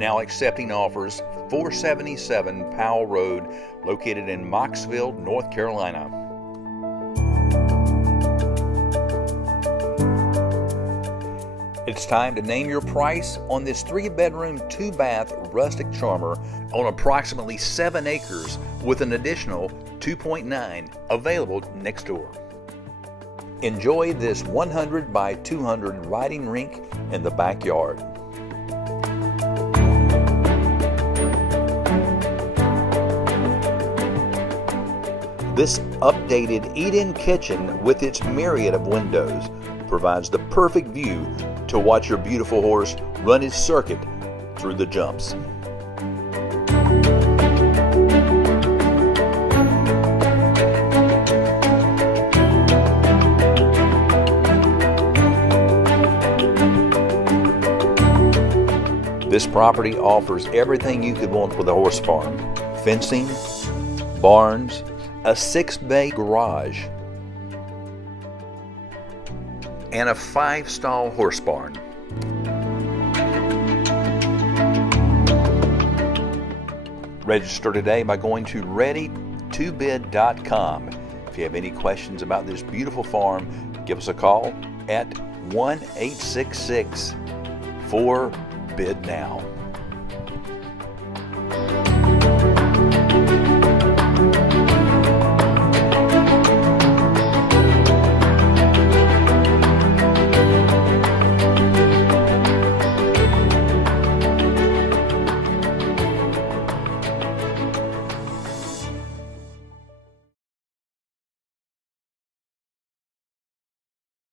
now accepting offers. 477 Powell Road, located in Mocksville, North Carolina. It's time to name your price on this 3-bedroom, 2-bath rustic charmer on approximately 7 acres with an additional 2.9 available next door. Enjoy this 100 by 200 riding rink in the backyard. This updated eat-in kitchen with its myriad of windows provides the perfect view to watch your beautiful horse run its circuit through the jumps. This property offers everything you could want with a horse farm: fencing, barns, a 6-bay garage, and a 5-stall horse barn. Register today by going to ready2bid.com. If you have any questions about this beautiful farm, give us a call at 1-866-4-BID-NOW.